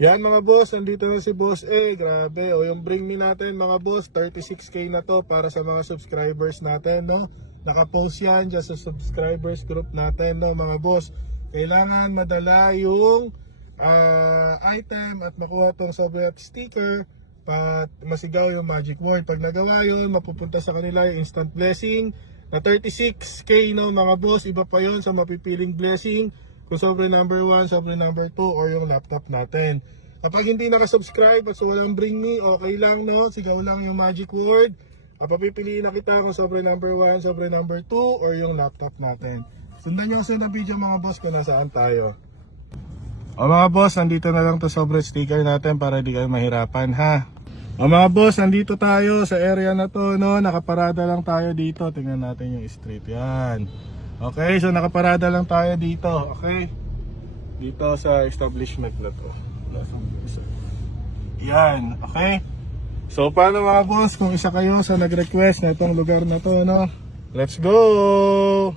Yan mga boss, nandito na si Boss A. Grabe, o yung bring me natin mga boss, 36k na to para sa mga subscribers natin, no? Nakapost yan dyan sa subscribers group natin, no mga boss. Kailangan madala yung item at makuha tong sobrang sticker at masigaw yung magic word. Pag nagawa yun, mapupunta sa kanila yung instant blessing na 36k, no mga boss. Iba pa yun sa mapipiling blessing kung sobre number 1, sobre number 2, or yung laptop natin. Kapag hindi nakasubscribe at so walang bring me, okay lang, no? Sigaw lang yung magic word. Papipiliin na kita kung sobre number 1, sobre number 2, or yung laptop natin. Sundan nyo kasi na video mga boss kung nasaan tayo. O mga boss, nandito na lang to sobre sticker natin para di kayo mahirapan, ha? O mga boss, nandito tayo sa area na to, no? Nakaparada lang tayo dito. Tingnan natin yung street. Yan. Okay, so nakaparada lang tayo dito. Okay? Dito sa establishment na to. Yan. Okay? So paano mga boss kung isa kayo sa nag-request na itong lugar na to, no? Let's go!